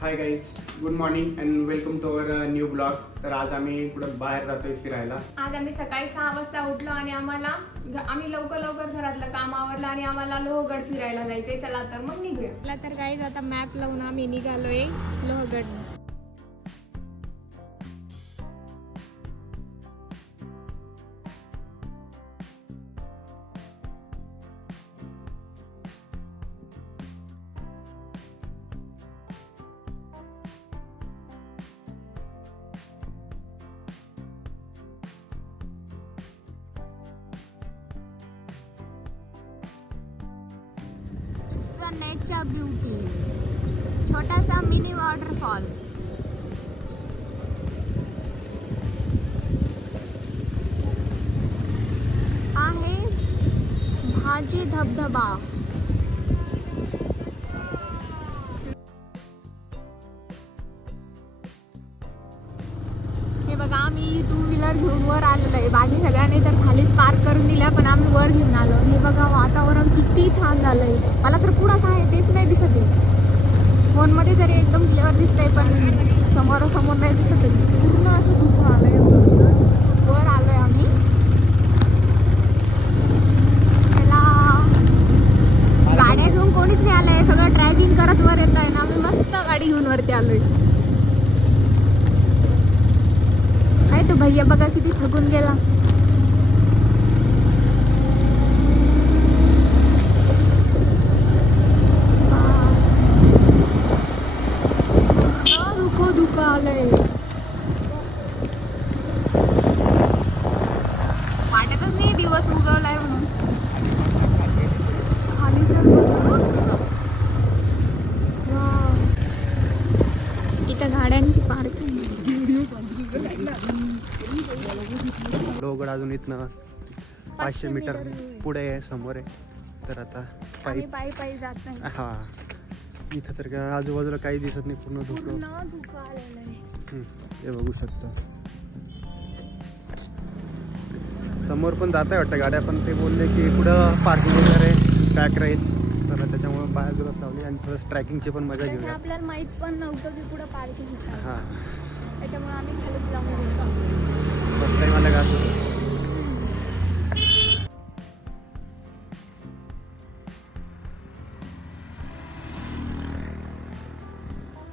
High guys, good morning and welcome to our new blog. तर आज आम्ही कुठं बाहेर जातोय फिरायला. आज आम्ही सकाळी 6 वाजता उठलो आणि आम्ही लवकर घरातलं काम आवरलं आणि आम्हाला लोहगड फिरायला जायचंय. चला तर मग निघूया. चला तर गाईज आता मॅप लावून आम्ही निघालोय लोहगड. नेचर ब्यूटी, छोटासा मिनी वॉटरफॉल. आहे भाजी धबधबा. हे बघा, आम्ही 2 व्हीलर घेऊन वर आलेलो आहे. बाकी सगळ्यांनी तर खालीच पार्क करून दिल्या, पण आम्ही वर घेऊन आलो. हे बघा, वातावरण किती छान झालंय. मला तर पुढं काय आहे तेच नाही दिसत आहे. फोनमध्ये जरी एकदम क्लिअर दिसतंय, पण समोरासमोर नाही दिसत आहे. पूर्ण असं धुकं आलंय. वर आलोय आम्ही. त्याला गाड्या घेऊन कोणीच नाही आलंय, सगळं ड्रायव्हिंग करत वर येत आहे ना. आम्ही मस्त गाडी घेऊन वरती आलोय. तो भैया बघा किती थकून गेला. रुको धुकं आलंय. वाटतच नाही दिवस उगवलाय म्हणून. खाली जर इथं गाड्यांची पार्किंग. लोहगड अजून इथनं 500 मीटर पुढे आहे, समोर आहे. तर आता पायी जात नाही. हा, इथं तर काय आजूबाजूला काही दिसत नाही, पूर्ण धुकं आलेलं आहे. हे बघू शकतो. समोर पण जात आहे वाटतं गाड्या, पण ते बोलले की पुढं पार्किंग वगैरे पॅक राहील. तर त्याच्यामुळे बाहेर दिवस लावली आणि थोडं ट्रॅकिंगची पण मजा घेऊया. आपल्याला माहित पण नव्हतं की पुढं पार्किंग होतं. हां, त्याच्यामुळे आम्ही खालीच जाऊन गेलो. फर्स्ट टाइम आला का असं.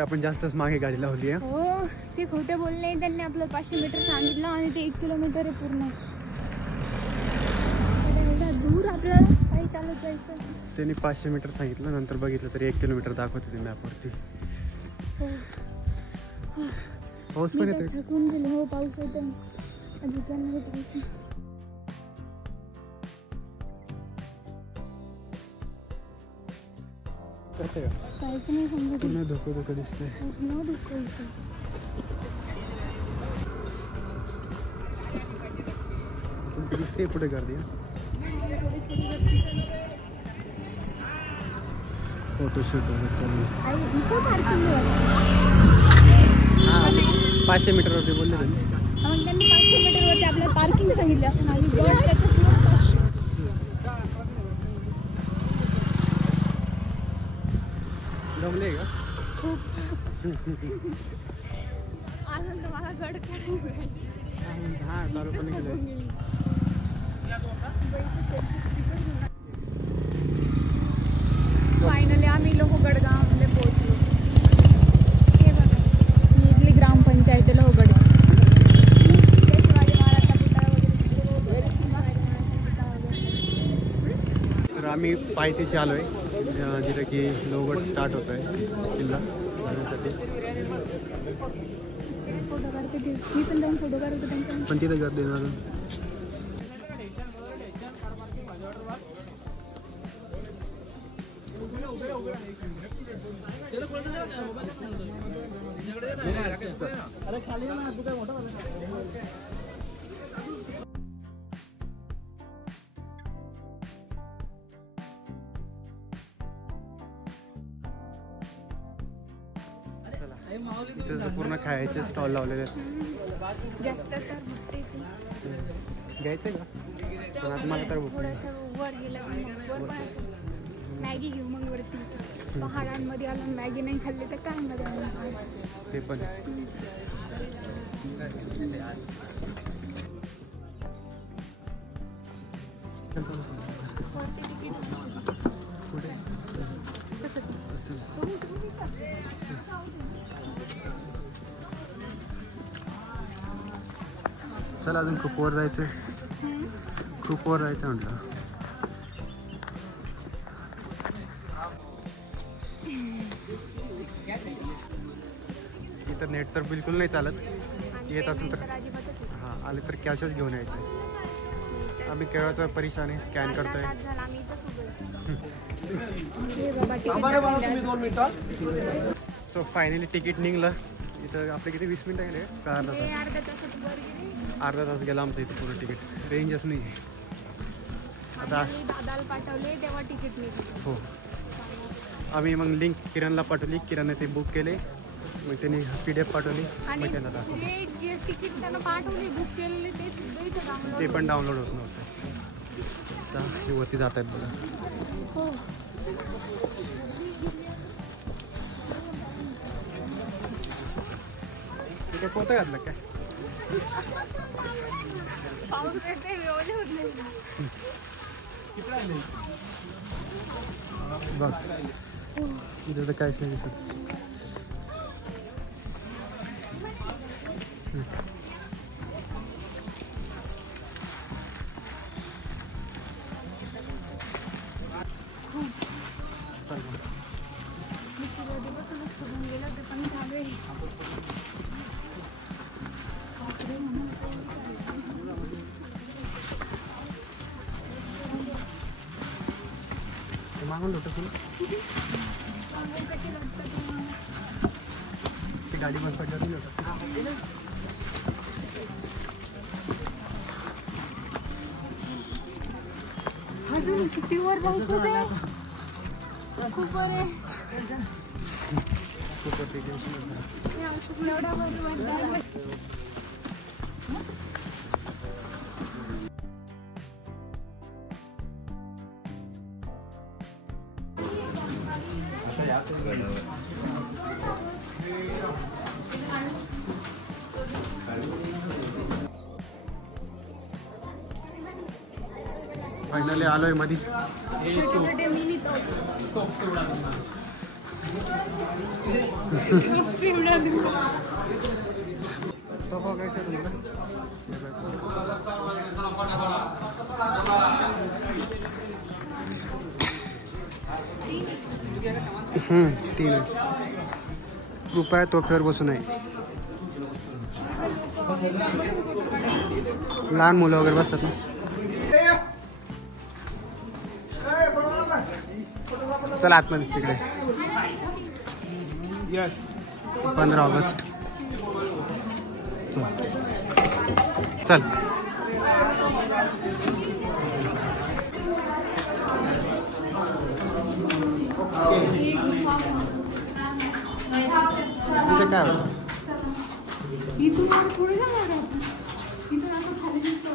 आपण जास्तच मागे गाडी लावली आहे. हो, ते खोटे बोलले. त्यांनी आपलं 500 मीटर सांगितलं आणि ते 1 किलोमीटर आहे पूर्ण. एवढा दूर आपल्याला काही चालत जायचं. त्यांनी 500 मीटर सांगितलं, नंतर बघितलं तरी 1 किलोमीटर दाखवते ते मॅपवरती. पाऊस पण येतोय. थकून गेले. हो, पाऊस येतोय. काहीच नाही समजत. पूर्ण धुकं दिसतंय. पूर्ण धुकं इथं. दिसते पुढे गर्दी. फोटोशूट वगैरे चालू. 500 मीटरवरती बोलले त्यांनी. मग त्यांनी 500 मीटरवरती आपल्याला पार्किंग सांगितलं. आणि जमले का खूप आनंद मला गड चढायला. हां, चालू पण केलं. फायनली आम्ही लोहगड गावामध्ये पोहोचलो. हे बघा, ही इथली ग्रामपंचायत लोहगड. तर आम्ही पायथ्याशी आलोय, जिथे की लोहगड स्टार्ट होत आहे किल्ला जाण्यासाठी. पण तिथे गर्दी येणार. इथे पूर्ण खायचे स्टॉल लावलेले आहेत. जास्त तर घ्यायचं का? पण आता मला तर थोडंसं वर गेलं वर मॅगी घेऊ मग वरती. पहाडांमध्ये आलं मॅगी नाही खाल्ली तर काय मजा. ते पण चला अजून खूप वर जायचं, खूप वर जायचं म्हटलं. इथं नेट तर बिलकुल नाही चालत. येत असेल तर हां आले तर कॅशच घेऊन यायचं. आम्ही केव्हाचा परेशान आहे, स्कॅन करतोय. सो फायनली तिकीट निघलं. इथं आपले किती 20 मिनिटं गेले का अर्धा तास गेला आमचं इथं पूर्ण तिकीट. रेंजच नाही आता. दादाला पाठवले तेव्हा तिकीट निघालं. हो आम्ही मग लिंक किरणला पाठवली, किरणने ते बुक केले, मग त्यांनी PDF पाठवली, मग त्यांना दाखवलं. जे तिकीट त्यांना पाठवले बुक केलेले ते पण डाउनलोड होत नव्हतं. आता हे वरती जात आहेत बघा. हो काय पोतं घातलं काय? पाऊस येते व्यवस्थित होत नाही. बघ इथं तर काहीच नाही दिसत. मागून होतं तुला ती गाडी बंद पडली होता. अजून किती वर जायचं ते? खूप वर आहे. एवढा वर वाटलं. फायनली आलोय मध्ये. तीन रुपये तोफ्यावर बसून आहे. लहान मुलं वगैरे बसतात ना. चला आतमध्ये तिकडे. 15 ऑगस्ट. चल इथे काय होतं? इथून थोडी जाणार आहे. इथून असं खाली दिसतो.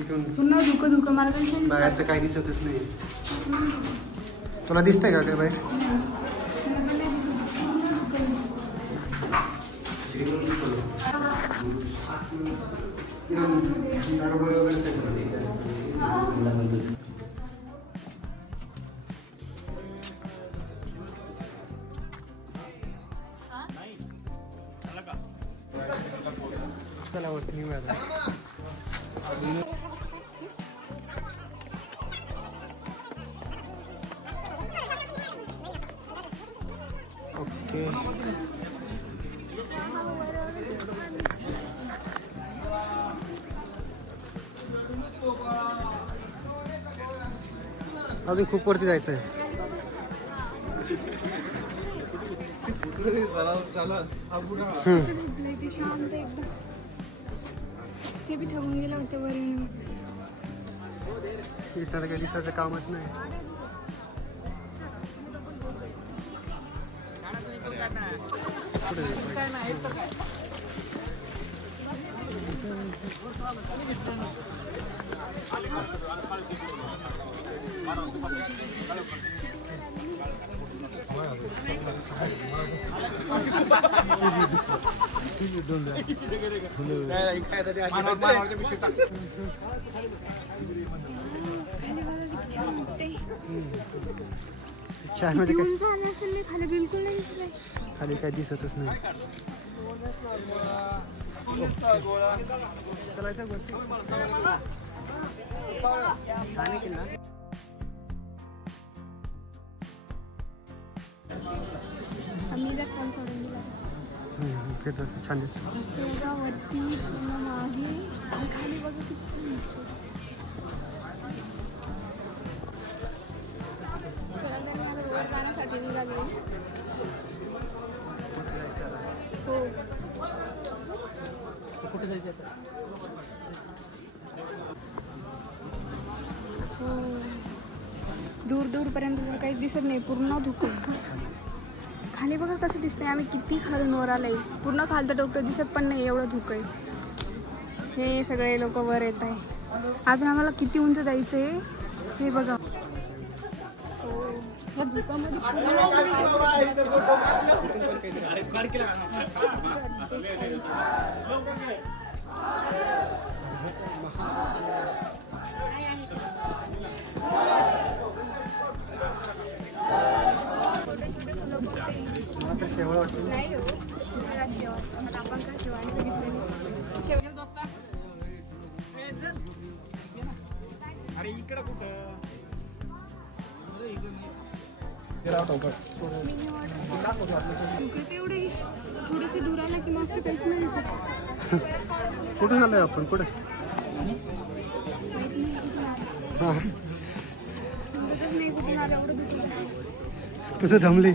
इथून पुन्हा धुकं मला पण बाहेर तर काही दिसतच नाही. तुला दिसतंय का काय बाहेर? चला वरती निघूया आता. ओके अजून खूप वरती जायचं आहे. ते शांत एकदम. ते बी थकून गेलं होतं वरून. इथं काही दिसायचं कामच नाही. छान म्हणजे काय खाली बिलकुल नाही दिसलंय. खाली काय दिसतच नाही. आम्ही जर काम सोडून दिला छान दिसतं. वरती मागे आणि खाली बघा किती छान दिसतं. वर जाण्यासाठी निघाले. हो कुठे जायचं? दूर दूरपर्यंत काहीच दिसत नाही, पूर्ण धुकं. खाली बघा कसं दिसतंय. आम्ही किती खालून वर आलंय, पूर्ण खालतं डोकं दिसत पण नाही, एवढं धुकं आहे. हे सगळे लोक वर येत आहे. अजून आम्हाला किती उंच जायचं आहे हे बघा. धुकामध्ये नाही हो, आपण का शेवाळी बघितलेली. अरे इकडं कुठं तेवढे थोडेसे दूर आला की मग काहीच नाही दिसत. कुठून आलोय आपण? कुठे? तुझं थांबली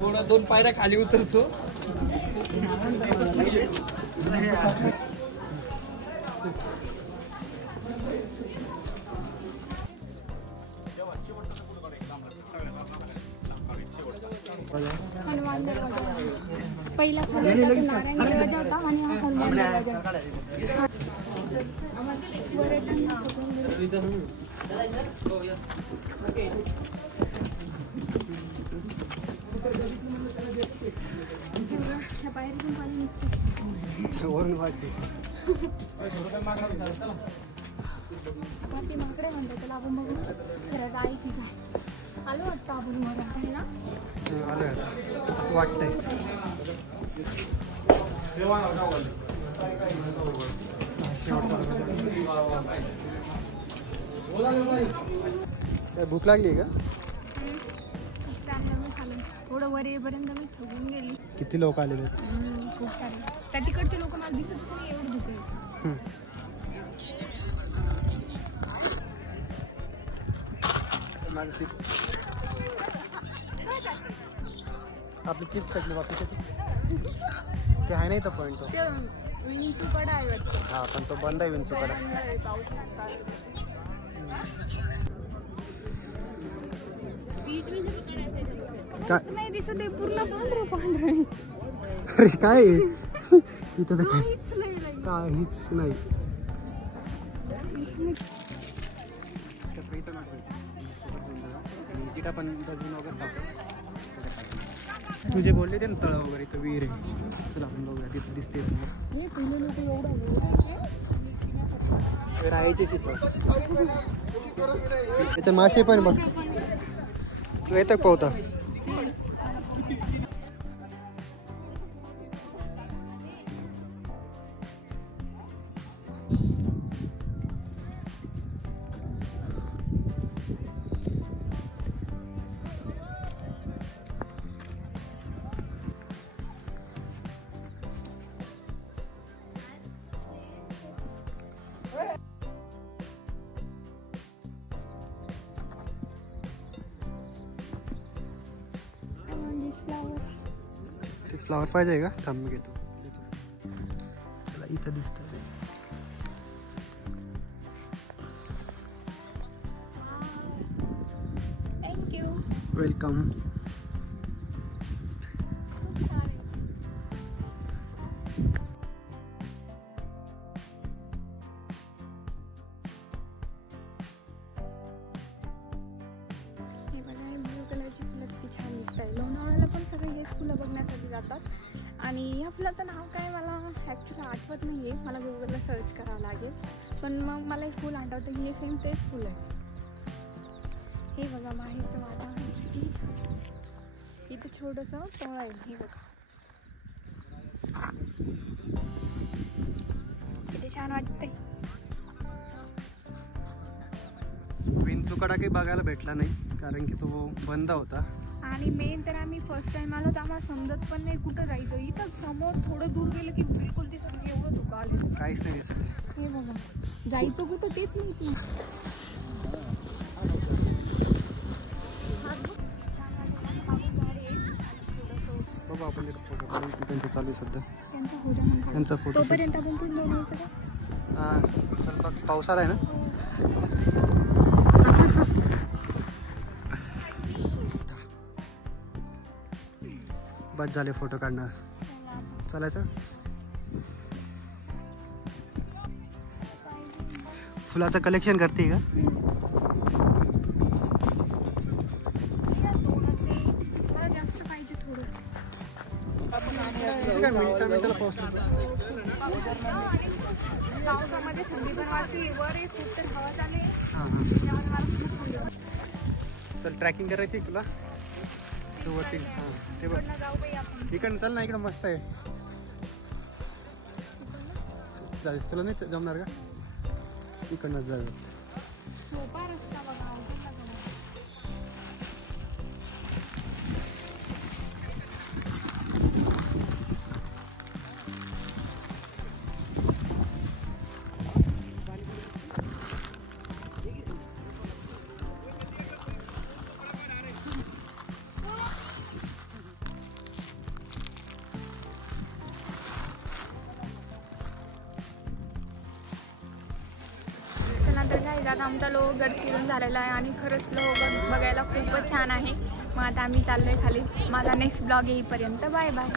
थोडा 2 पायऱ्या खाली उतरतो. हनुमान दरवाजा पहिला खाली नारायण दरवाजा होता आणि हा हनुमान दरवाजा. वर येताना बाहेरून पाणी निघते. वरून वाटते माकडे म्हणतो त्याला. आपण बघू खरं आहे की काय. आलो वाटतं आपण वर आहे ना. वाटतंय भूक लागली का? मी खाल्लं थोडं वर येईपर्यंत मी ठेवून गेली. किती लोक आलेले? खूप सारे. त्या तिकडचे लोक मला दिसतच नाही, एवढं धुकं आहे. आपली चिप्स टाकली बाकीचे ते आहे नाही तो पॉईंट. तो विंचूकडा आहे वाटतं. हा पण तो बंद आहे विंचूकडा. नाही दिसत आहे, पूर्ण पांढरं पांढरं. अरे काय इथं तर काहीच नाही. काहीच नाही. तिथं पण वगैरे तुझे बोलले ते ना तळं वगैरे इथं विहीर आहे. चला आपण बघूया तिथं दिसते राहायचे तिथं. त्याचे मासे पण बघ तू येतं पोहता. फ्लावर पाहिजे का? थांब मी घेतो. चला इथं दिसत. थँक्यू. वेलकम. हेच फुलं बघण्यासाठी जातात. आणि ह्या फुलाचं नाव काय मला ॲक्च्युली आठवत नाही आहे, मला गुगलला सर्च करावं लागेल. पण मग मला हे फुल आठवतं की हे सेम तेच फुल आहे. हे बघा बाहेरचं वातावरण किती छान. इथं छोटंसं तळ आहे, हे बघा किती छान वाटतंय. विंचूकडा काही बघायला भेटला नाही कारण की तो बंद होता. आणि मेन तर आम्ही फर्स्ट टाइम आलो तर आम्हाला समजत पण नाही कुठं जायचं. इथं समोर थोडं दूर गेलं की बिलकुल दिसत नाही, एवढं धुकं आलं. काहीच नाही दिसत. हे बघा जायचं कुठं तेच माहिती. बाबा आपण इथं फोटो काढून त्यांचं चालू आहे सध्या. त्यांचा फोटो तोपर्यंत आपण पण बनवायचं का? हां चल बघ पाऊस आलाय ना. बस झाले फोटो काढणं. चालायचं. फुलाचं कलेक्शन करते का? जास्त पाहिजे थोडं. पावसामध्ये थंडी पण वाटते, वर एक खूप तर हवा चालू आहे. चल ट्रॅकिंग करायची तुला तू वरती. हां ते बघ जाऊ बाई आपण. इकडं चल ना, इकडं मस्त आहे. तुला नाही जमणार का? इकडनं जाऊ. सोपा रस्ता बघा. तर काय आता आमचा लोहगड फिरून झालेला आहे आणि खरंच लोहगड बघायला खूपच छान आहे. मग आता आम्ही चाललोय खाली. माझा नेक्स्ट ब्लॉग येईपर्यंत बाय बाय.